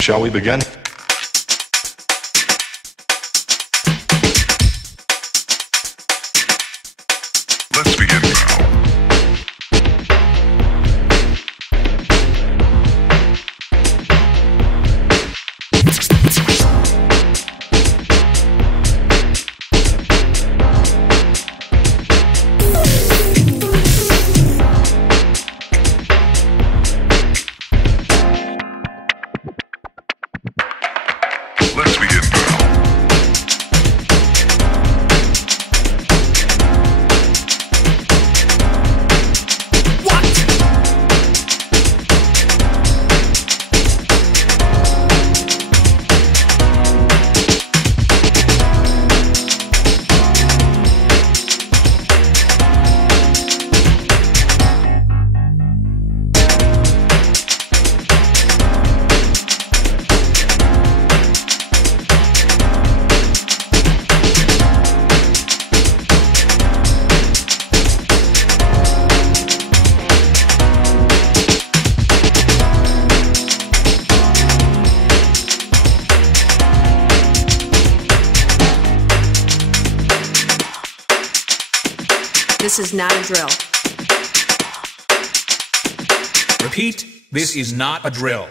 Shall we begin? Let's begin now. Let's begin now. What? This is not a drill. Repeat, this is not a drill.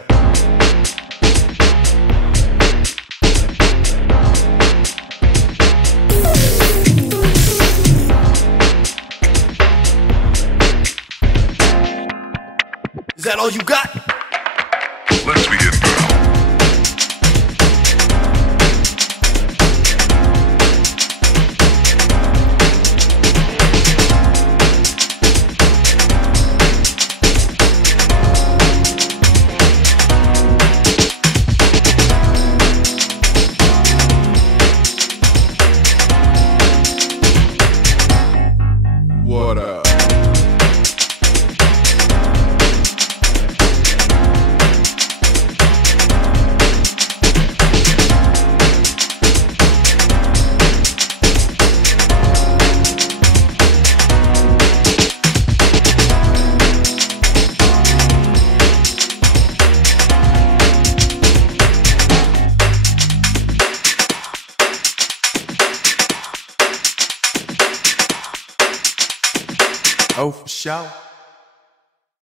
Is that all you got? Let's begin now. What up? Oh, for sure.